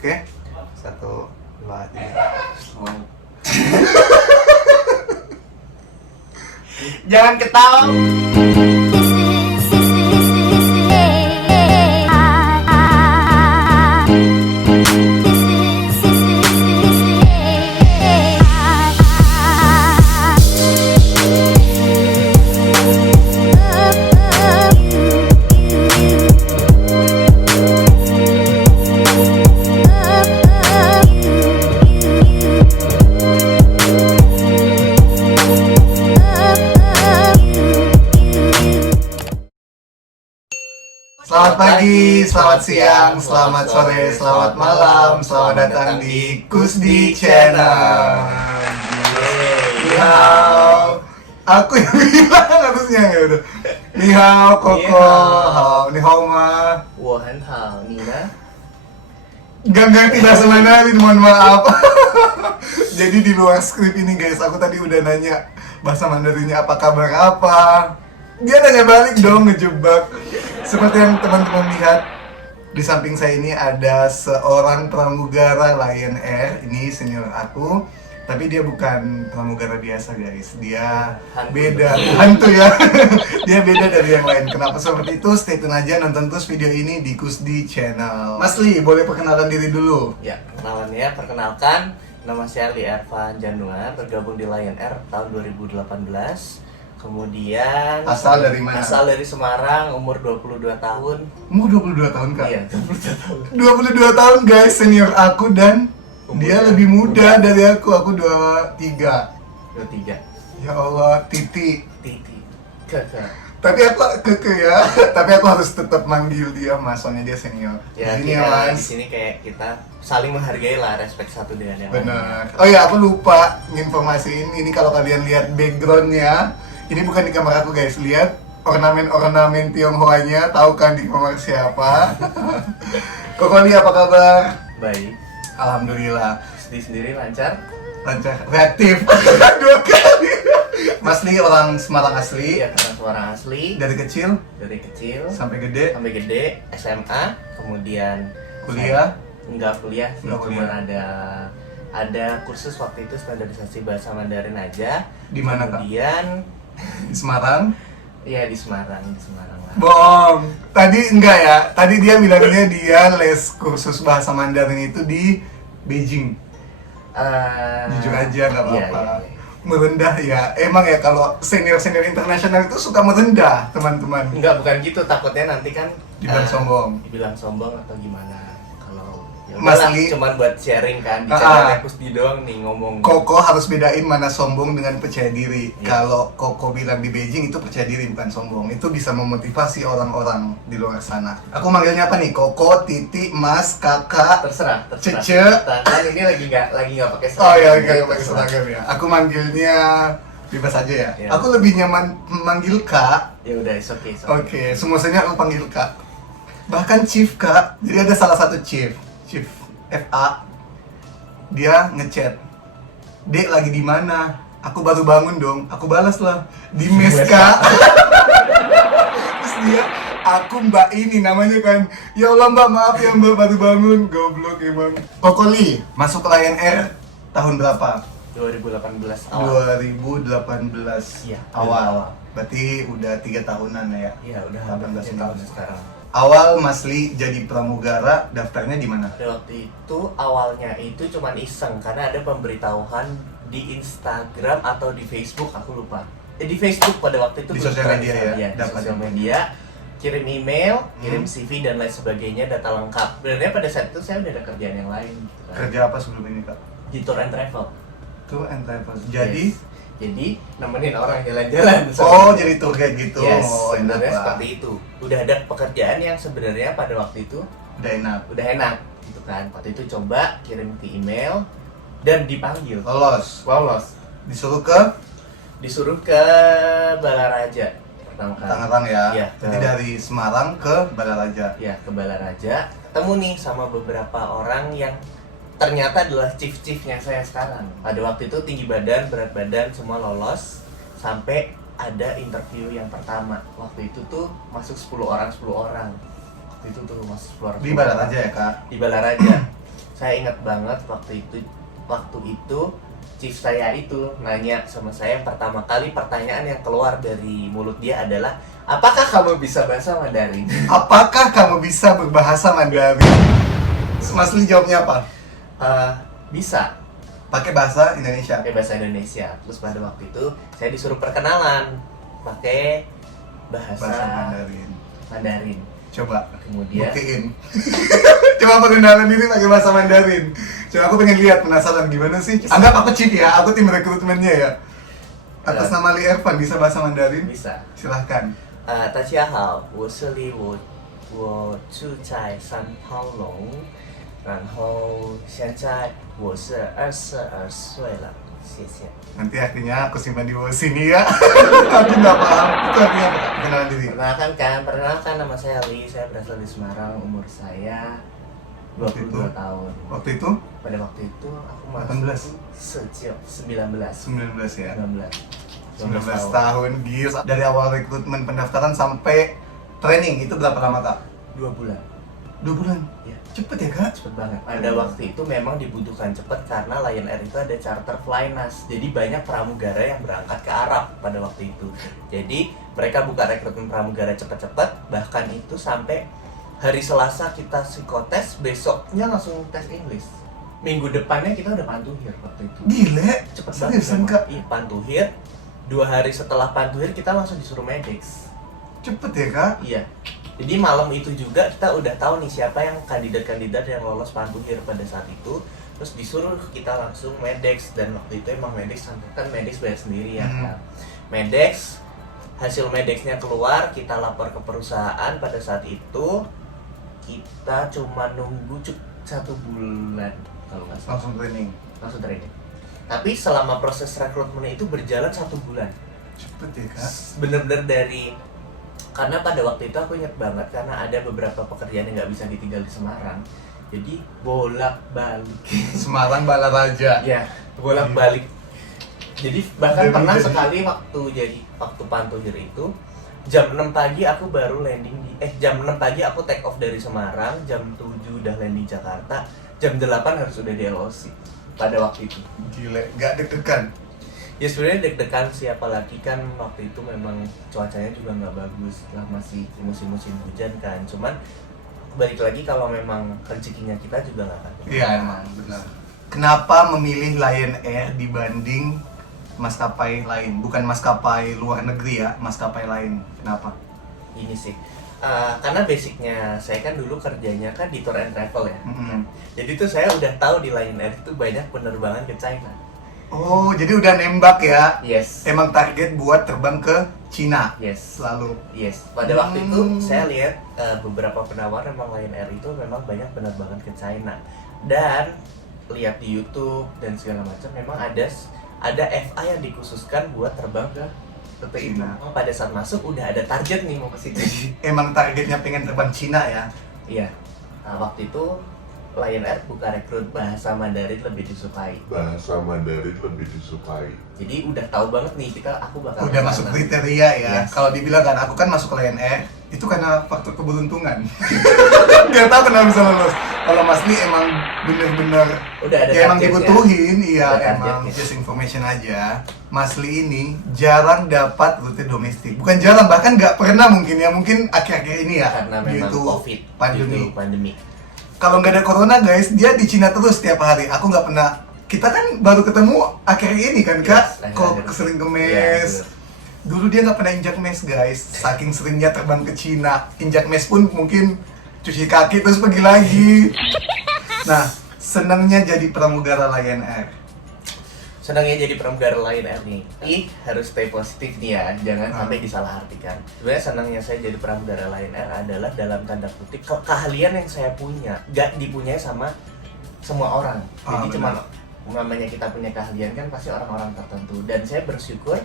Oke. 1, 2, 3. Jangan ketawa. Selamat pagi, selamat siang, selamat sore, selamat malam, selamat datang di Kusdi Channel. Ni hao, aku yang bilang harusnya ya udah. Ni hao, Koko, hao, ni hao ma. 我很好，你呢？ Gak ngerti bahasa Mandarin, mohon maaf. Jadi di luar skrip ini guys, aku tadi udah nanya bahasa Mandarinnya apa kabar apa. Dia nanya balik dong, ngejebak. Seperti yang teman-teman lihat, di samping saya ini ada seorang pramugara Lion Air. Ini senior aku, tapi dia bukan pramugara biasa guys. Dia beda, hantu ya. Dia beda dari yang lain. Kenapa seperti itu? Stay tune aja, nonton terus video ini di Kusdi Channel. Mas Li, boleh perkenalkan diri dulu? Ya, kenalannya perkenalkan, nama saya Li Ervan Januar, tergabung di Lion Air tahun 2018. Kemudian Asal dari mana? Asal dari Semarang, umur 22 tahun. Umur 22 tahun kak? Iya, 22 tahun. 22 tahun guys, senior aku dan dia Umurnya lebih muda muda. dari aku 23. 23. Ya Allah, Titi. Titi. Kakak. Tapi aku keke ya, tapi aku harus tetap manggil dia mas, soalnya dia senior. Ya, Ini ya kita di mas. sini kayak kita saling menghargai lah, respect satu dengan yang lain. Bener. Oh ya, aku lupa nginformasiin ini kalau kalian lihat backgroundnya, ini bukan di kamar aku guys, lihat ornamen-ornamen Tionghoanya, tahu kan di kamar siapa? Koko Li, apa kabar? Baik. Alhamdulillah. Di sendiri lancar? Lancar, reaktif. 2 kali. Mas Li orang Semarang asli, Iya, karena suara asli. dari kecil Dari kecil sampai gede. sampai gede, SMA, kemudian Kuliah? enggak kuliah sih, Enggak cuma kuliah. ada kursus waktu itu standarisasi bahasa Mandarin aja. Di mana, Kak? Kemudian Di Semarang. ya di Semarang lah. Bohong. Tadi enggak ya. Tadi dia bilangnya dia les kursus bahasa Mandarin itu di Beijing. Jujur aja nggak iya, apa-apa. iya, iya. Merendah ya. Emang ya kalau senior-senior internasional itu suka merendah, teman-teman. Enggak, bukan gitu, takutnya nanti kan Dibilang sombong. Dibilang sombong atau gimana. Kalau ya Mas udahlah, Li. cuman buat sharing kan di Ah, channel Kusdi doang nih ngomong. Koko harus bedain mana sombong dengan percaya diri. Iya. Kalau Koko bilang di Beijing itu percaya diri bukan sombong. Itu bisa memotivasi orang-orang di luar sana. Aku manggilnya apa nih? Koko, Titi, Mas, Kakak. Terserah. Cece. Kan ini lagi nggak pakai Oh seragam. ya, Jadi kayak pakai terserah. seragam ya. Aku manggilnya bebas aja ya. Iya. Aku lebih nyaman manggil Kak. Ya udah, it's okay. Oke, semuanya aku panggil Kak. Bahkan Chief Kak. Jadi ada salah satu Chief FA. Dia ngechat. Dek lagi di mana? Aku baru bangun dong. Aku balas lah. Di mes Kak. Terus dia, aku Mbak ini namanya kan. Ya Allah Mbak, maaf ya Mbak baru bangun. Goblok emang. Koko Li, masuk ke Lion Air tahun berapa? 2018 awal. 2018 Iya, awal. Berarti udah 3 tahunan ya. Iya, udah 18 18 tahun sekarang. Awal Mas Li jadi pramugara, daftarnya di mana? Pada waktu itu awalnya itu cuman iseng karena ada pemberitahuan di Instagram atau di Facebook, aku lupa. Di Facebook pada waktu itu Di belum sosial tren media di sana, ya, di dapat. sosial media, kirim email, kirim Hmm. CV dan lain sebagainya, data lengkap. Sebenarnya pada saat itu saya udah ada kerjaan yang lain gitu kan. Kerja apa sebelum ini Kak? Di tour and travel. Tour and travel. Jadi, Yes. Jadi nemenin orang jalan-jalan. oh jadi tour guide gitu. Yes, Oh, enak sebenarnya lah. seperti itu. Udah ada pekerjaan yang sebenarnya pada waktu itu Udah enak. udah enak gitu kan. Waktu itu coba kirim ke email dan dipanggil. Lolos. Lolos. Disuruh ke Disuruh ke Balaraja pertama kali. Tangerang ya. Iya, Jadi ke- dari Semarang ke Balaraja. Ya, ke Balaraja. Ketemu nih sama beberapa orang yang ternyata adalah chief-chiefnya saya sekarang. Pada waktu itu tinggi badan, berat badan, semua lolos. Sampai ada interview yang pertama. Waktu itu tuh masuk 10 orang. Waktu itu tuh masuk 10 orang. Di Balaraja ya Kak. Di Balaraja. Saya ingat banget waktu itu chief saya itu nanya sama saya, yang pertama kali pertanyaan yang keluar dari mulut dia adalah, apakah kamu bisa bahasa Mandarin? Apakah kamu bisa berbahasa Mandarin? Mas Lee jawabnya apa? Bisa, Pakai bahasa Indonesia. pakai bahasa Indonesia. Terus pada waktu itu saya disuruh perkenalan pakai bahasa Mandarin. Mandarin. Coba Kemudian buktiin. Coba perkenalan diri pakai bahasa Mandarin. Coba aku pengen lihat, penasaran gimana sih. Anggap aku chief ya, aku tim rekrutmennya ya. Atas nama Lee Ervan, bisa bahasa Mandarin? bisa. Silahkan. 大家好，我是李，我住在三炮龙，然后现在我是22岁了，谢谢。 Nanti artinya aku simpan di bawah sini ya. Aku nggak paham. Itu artinya apa? Perkenalan diri. Perkenalkan nama saya Ali, saya berasal dari Semarang, umur saya 22 tahun. Waktu itu Pada waktu itu aku 18. masuk sejak 19. 19 ya. 19 19 tahun. Gila. Dari awal rekrutmen pendaftaran sampai training itu berapa lama kak? 2 bulan. 2 bulan. Ya. Cepet ya kak? Cepet banget. Pada waktu itu memang dibutuhkan cepat karena Lion Air itu ada charter flynas. Jadi banyak pramugara yang berangkat ke Arab pada waktu itu. Jadi mereka buka rekrutmen pramugara cepat-cepat. Bahkan itu sampai hari Selasa kita psikotes, besoknya langsung tes English. Minggu depannya kita udah pantuhir waktu itu. Gile. Cepet Seriusan banget. kak? Iya, pantuhir. 2 hari setelah pantuhir kita langsung disuruh medex. Cepet ya kak? Iya. Jadi malam itu juga kita udah tahu nih siapa yang kandidat-kandidat yang lolos pantuhir pada saat itu. Terus disuruh kita langsung medex, dan waktu itu emang medex kan medex bayar sendiri ya kan. Medex, hasil medexnya keluar, kita lapor ke perusahaan. Pada saat itu kita cuma nunggu 1 bulan kalau nggak salah. Langsung training. Tapi selama proses rekrutmen itu berjalan 1 bulan. Cepet ya kak? Bener-bener dari, karena pada waktu itu aku ingat banget karena ada beberapa pekerjaan yang nggak bisa ditinggal di Semarang, jadi bolak-balik. Semarang Balaraja. Ya, bolak-balik. Jadi bahkan Jadi- pernah sekali waktu pantuhir itu jam 6 pagi aku baru landing jam 6 pagi aku take off dari Semarang, jam 7 udah landing Jakarta, jam 8 harus udah di LOC pada waktu itu. Gile. Gak deg-degan. Ya sebenarnya deg-degan sih, apalagi kan waktu itu memang cuacanya juga nggak bagus lah, masih musim-musim hujan kan. Cuman balik lagi kalau memang rezekinya kita juga nggak akan kemana. Iya emang benar. Kenapa memilih Lion Air dibanding maskapai lain? Bukan maskapai luar negeri ya, maskapai lain. Kenapa? Ini sih karena basicnya saya kan dulu kerjanya kan di tour and travel ya. Mm-mm. Jadi tuh saya udah tahu di Lion Air itu banyak penerbangan ke China. Oh, jadi udah nembak ya? Yes. Emang target buat terbang ke Cina Yes. selalu. Yes. Pada waktu itu saya lihat beberapa penawar memang Lion Air itu memang banyak penerbangan ke China, dan lihat di YouTube dan segala macam memang ada FA yang dikhususkan buat terbang ke rute itu. Cina. Pada saat masuk udah ada target nih mau ke situ. Emang targetnya pengen terbang Cina ya? Iya. Nah, waktu itu Lion Air buka rekrut bahasa Mandarin lebih disukai. Bahasa Mandarin lebih disukai. Jadi udah tahu banget nih aku bakal Udah ke masuk sana. kriteria ya. Yes. Kalau dibilang kan aku kan masuk Lion Air, itu karena faktor keberuntungan. Gak tahu kenapa bisa lolos. Kalau Mas Lee emang bener-bener Udah ada ya emang targetnya. dibutuhin, iya Ada emang targetnya. just information aja. Mas Lee ini jarang dapat rute domestik. Bukan jarang, bahkan nggak pernah mungkin ya. Mungkin akhir-akhir ini ya. Karena memang Due to COVID, pandemi. due to pandemi. Kalau nggak ada corona guys, dia di Cina terus tiap hari. Aku nggak pernah. Kita kan baru ketemu akhir ini kan kak. Yes, Kok akhir-akhir. sering ke Iya, mes. betul. Dulu dia nggak pernah injak mes guys. Saking seringnya terbang ke Cina. Injak mes pun mungkin cuci kaki terus pergi lagi. Nah, senangnya jadi pramugara Lion Air. Senangnya jadi pramugara Lion Air nih. Harus stay positif nih ya, jangan sampai disalahartikan. Sebenarnya senangnya saya jadi pramugara Lion Air adalah dalam tanda kutip keahlian yang saya punya gak dipunyai sama semua orang. Jadi cuma namanya kita punya keahlian kan pasti orang-orang tertentu. Dan saya bersyukur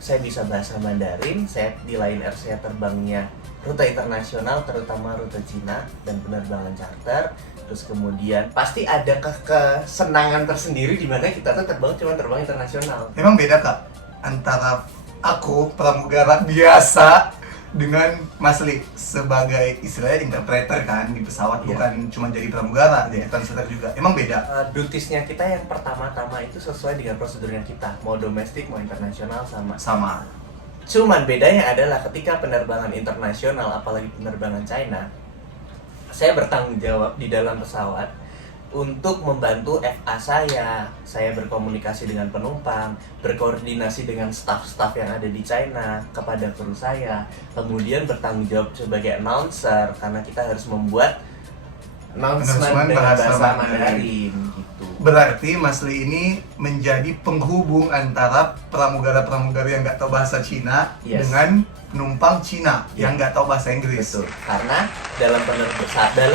saya bisa bahasa Mandarin. Saya di Lion Air saya terbangnya rute internasional, terutama rute Cina dan penerbangan charter. Terus kemudian pasti ada kesenangan tersendiri di mana kita tuh terbang internasional. Emang beda kak antara aku pramugara biasa dengan Mas Li sebagai istilahnya interpreter kan di pesawat, Iya. bukan cuma jadi pramugara, jadi translator juga. Emang beda? Dutisnya kita yang pertama-tama itu sesuai dengan prosedurnya kita, mau domestik mau internasional sama. Sama. Cuman bedanya adalah ketika penerbangan internasional, apalagi penerbangan China, saya bertanggung jawab di dalam pesawat untuk membantu FA saya berkomunikasi dengan penumpang, berkoordinasi dengan staff-staff yang ada di China kepada kru saya, kemudian bertanggung jawab sebagai announcer karena kita harus membuat announcement dengan bahasa bahasa Mandarin. Mandarin gitu. Berarti Mas Li ini menjadi penghubung antara pramugara-pramugara yang nggak tahu bahasa Cina Yes. dengan penumpang Cina yang nggak tahu bahasa Inggris. Betul, karena dalam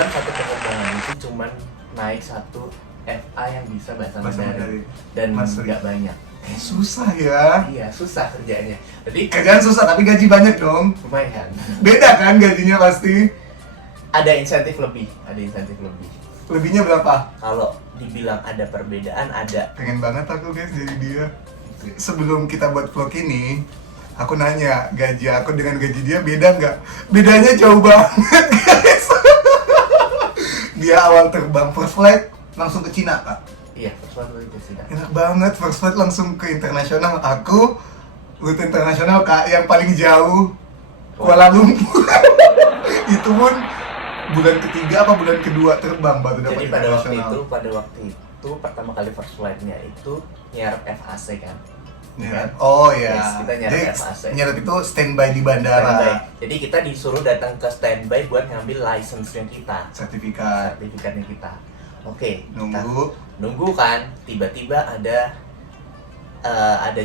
satu penerbangan itu cuman naik satu FA yang bisa bahasa Bahasa Mandarin Mandarin. dan Mas Ri. nggak banyak. Susah ya. Iya, susah kerjanya. Jadi Kerjaan susah tapi gaji banyak dong. lumayan. Beda kan gajinya pasti. Ada insentif lebih, ada insentif lebih. Lebihnya berapa? Kalau dibilang ada perbedaan, ada. Pengen banget aku guys jadi dia. Sebelum kita buat vlog ini, aku nanya gaji aku dengan gaji dia beda nggak? Bedanya jauh banget guys. Dia awal terbang first flight langsung ke Cina kak. Iya, persoalan itu sih. Kak. Enak banget first flight langsung ke internasional. Aku rute internasional kak yang paling jauh Kuala Lumpur. Itu pun bulan ketiga apa bulan kedua terbang baru dapat Jadi pada waktu internasional. itu pertama kali first flight-nya itu nyarap FAC kan. Nyerap. Oh ya. Yes, kita nyerap Jadi FAC. nyerap itu standby di bandara. Standby. Jadi kita disuruh datang ke standby buat ngambil license-nya kita, Sertifikat. sertifikatnya kita. Oke, Nunggu. kita nunggu kan, tiba-tiba ada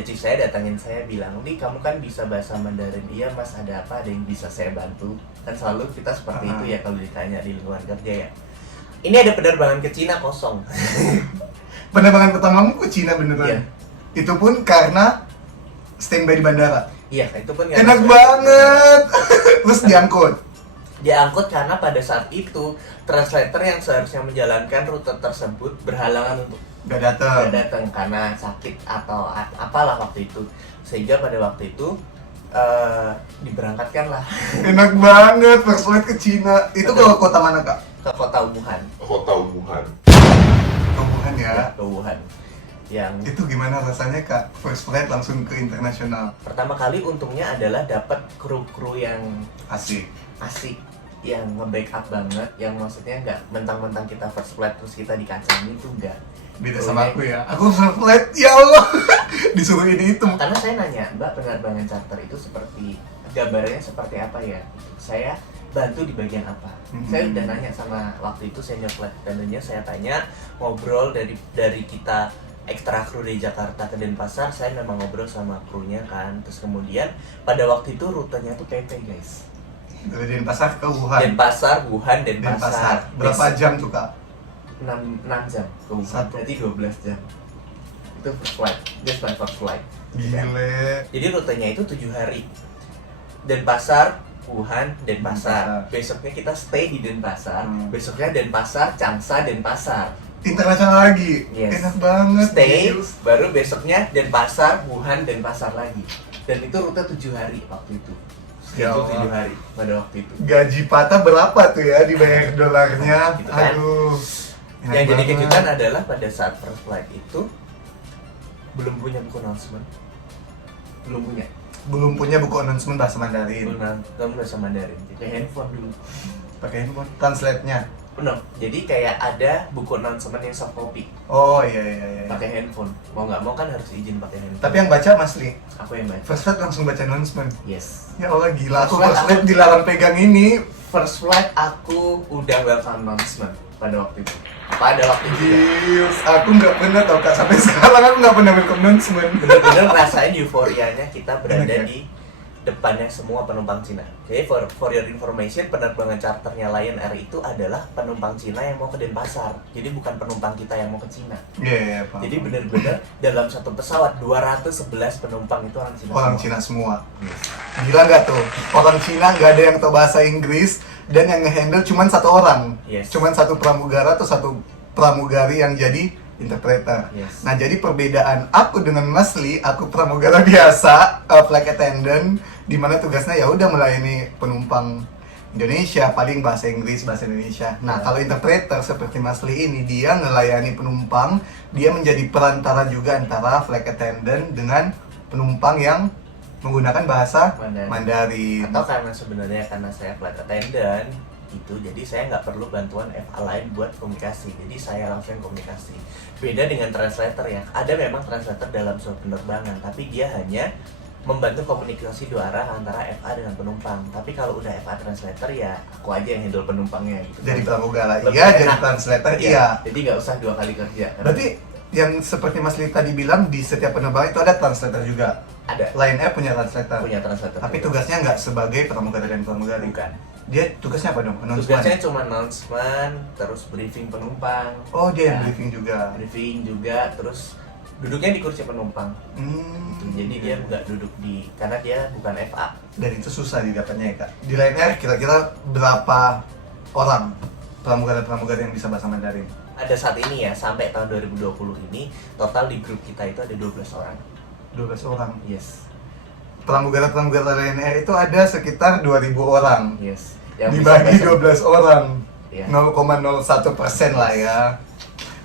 chief saya datangin saya bilang, "Di, kamu kan bisa bahasa Mandarin." "Iya mas, ada apa? Ada yang bisa saya bantu?" Kan selalu kita seperti itu ya kalau ditanya di lingkungan kerja ya. Ini ada penerbangan ke Cina kosong. Penerbangan pertamamu ke Cina beneran. Iya. Itu pun karena standby di bandara. Iya, itu pun nggak Enak bisa. banget. Terus diangkut. Diangkut karena pada saat itu translator yang seharusnya menjalankan rute tersebut berhalangan untuk Gak datang. datang karena sakit atau apalah waktu itu, sehingga pada waktu itu diberangkatkan lah Enak banget first flight ke Cina. Itu ke Betul. kota mana kak? ke kota Wuhan. Kota Wuhan. Ke Wuhan ya. Ke Wuhan yang Itu gimana rasanya kak? First flight langsung ke internasional. pertama kali untungnya adalah dapat kru-kru yang Asik. asik, yang nge-backup banget, yang maksudnya nggak mentang-mentang kita first flight terus kita dikacangin, itu enggak. Beda sama aku ya. Aku first flight, ya Allah. Disuruh ini itu. Karena saya nanya, "Mbak, penerbangan charter itu seperti gambarnya seperti apa ya?" Saya bantu di bagian apa? Saya udah nanya sama waktu itu senior flight attendant-nya, saya tanya, ngobrol dari kita ekstra kru dari Jakarta ke Denpasar, saya memang ngobrol sama krunya kan. Terus kemudian pada waktu itu rutenya tuh PP guys. Dari Denpasar ke Wuhan. Denpasar, Wuhan, Denpasar. Denpasar. Berapa jam tuh kak? 6 jam ke Wuhan, Satu. berarti 12 jam. Itu first flight, just my first flight. Gile. Jadi rutenya itu 7 hari. Denpasar, Wuhan, Denpasar. Denpasar. Besoknya kita stay di Denpasar. Hmm. Besoknya Denpasar, Changsa, Denpasar. Internasional lagi. Yes. Enak banget. Stay, Gils. baru besoknya Denpasar, Wuhan, Denpasar lagi. Dan itu rute 7 hari waktu itu. Ya Itu Allah. 7 hari pada waktu itu. Gaji patah berapa tuh ya dibayar dolarnya? Gitu kan. Aduh. Enak Yang jadi banget. kejutan adalah pada saat first flight itu belum punya buku announcement. Belum punya buku announcement bahasa Mandarin. Belum bahasa Mandarin. Pakai handphone dulu. Pakai handphone. Translate-nya. Benar. Jadi kayak ada buku announcement yang soft copy. Oh iya iya iya. Pakai handphone. Mau nggak mau kan harus izin pakai handphone. Tapi yang baca Mas Li, aku yang baca. first flight langsung baca announcement. Yes. Ya Allah gila, aku First flight first flight aku- dilarang pegang ini. First flight aku udah welcome announcement pada waktu itu. Pada waktu itu. Gils, aku nggak pernah tau kak, sampai sekarang aku nggak pernah welcome announcement. Bener-bener ngerasain euforianya kita berada Enak ya? di depannya semua penumpang Cina. Jadi for your information, penerbangan charternya Lion Air itu adalah penumpang Cina yang mau ke Denpasar. Jadi bukan penumpang kita yang mau ke Cina. Iya, iya, paham. Jadi bener-bener dalam satu pesawat 211 penumpang itu orang Cina. Orang semua. Cina semua. Yes. Gila nggak tuh? Orang Cina nggak ada yang tahu bahasa Inggris dan yang nge-handle cuman satu orang. Yes. Cuman satu pramugara atau satu pramugari yang jadi interpreter. Yes. Nah, jadi perbedaan aku dengan Mas Lee, aku pramugara biasa, flight attendant, di mana tugasnya ya udah melayani penumpang Indonesia, paling bahasa Inggris, bahasa Indonesia. Nah, kalau interpreter seperti Mas Lee ini, dia ngelayani penumpang, dia menjadi perantara juga antara flight attendant dengan penumpang yang menggunakan bahasa Mandarin. Atau karena sebenarnya karena saya flight attendant itu, jadi saya nggak perlu bantuan FA lain buat komunikasi, jadi saya langsung komunikasi. Beda dengan translator ya, ada memang translator dalam suatu penerbangan, tapi dia hanya membantu komunikasi dua arah antara FA dengan penumpang. Tapi kalau udah FA translator ya aku aja yang handle penumpangnya gitu. Jadi pramugara Lebih iya, enak. jadi translator iya. Jadi nggak usah dua kali kerja. Berarti yang seperti Mas Lee tadi bilang, di setiap penerbangan itu ada translator juga. ada Lion Air punya translator. punya translator. Tapi juga. tugasnya nggak sebagai pramugara dan pramugari. bukan. Dia tugasnya apa dong? Announcement? Tugasnya cuma announcement, terus briefing penumpang. Oh, dia yang Ya, briefing juga. briefing juga, terus duduknya di kursi penumpang. Hmm. Jadi dia nggak duduk di, karena dia bukan FA. Dan itu susah didapatnya ya, Kak. Di Lion Air kira-kira berapa orang pramugara-pramugari yang bisa bahasa Mandarin? Ada saat ini ya, sampai tahun 2020 ini, total di grup kita itu ada 12 orang. 12 orang. Yes, Pramugara-pramugara Lion Air itu ada sekitar 2.000 orang. yes. Dibagi bahasa- 12 orang. Iya. 0,01% lah ya.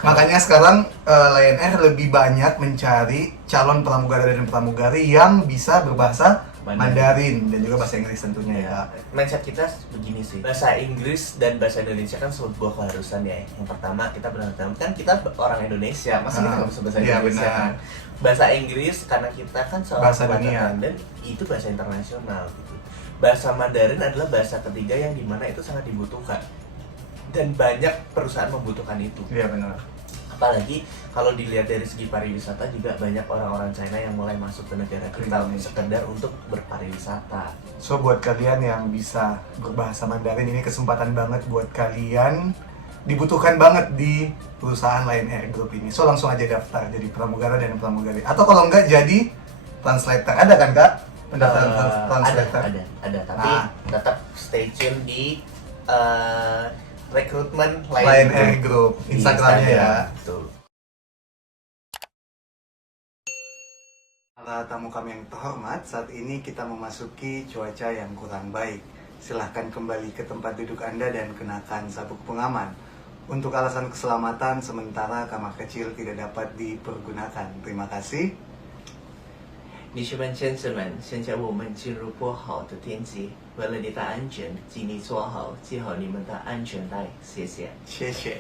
Makanya sekarang Lion Air lebih banyak mencari calon pramugara dan pramugari yang bisa berbahasa Mandarin dan juga bahasa Inggris tentunya ya. Mindset kita begini sih, bahasa Inggris dan bahasa Indonesia kan sebuah keharusan ya. Yang pertama kita benar-benar kan kita orang Indonesia, masa kita nggak bisa bahasa Iya, Indonesia benar. kan? Bahasa Inggris karena kita kan seorang Bahasa dunia. dan itu bahasa internasional gitu. Bahasa Mandarin adalah bahasa ketiga yang dimana itu sangat dibutuhkan dan banyak perusahaan membutuhkan itu. Iya benar. Apalagi kalau dilihat dari segi pariwisata juga banyak orang-orang China yang mulai masuk ke negara kita sekedar untuk berpariwisata. So buat kalian yang bisa berbahasa Mandarin, ini kesempatan banget buat kalian, dibutuhkan banget di perusahaan Lion Air Group ini. So langsung aja daftar jadi pramugara dan pramugari. Atau kalau enggak jadi translator. Ada kan Kak? Pendaftaran translator? Ada, tapi tetap stay tune di rekrutmen Lion Air Group, Di Instagramnya ya. Betul. Para tamu kami yang terhormat, saat ini kita memasuki cuaca yang kurang baik. Silahkan kembali ke tempat duduk Anda dan kenakan sabuk pengaman. Untuk alasan keselamatan, sementara kamar kecil tidak dapat dipergunakan. Terima kasih. 女士们、先生们，现在我们进入不好的天气，为了你的安全，请你坐好，系好你们的安全带，谢谢。谢谢。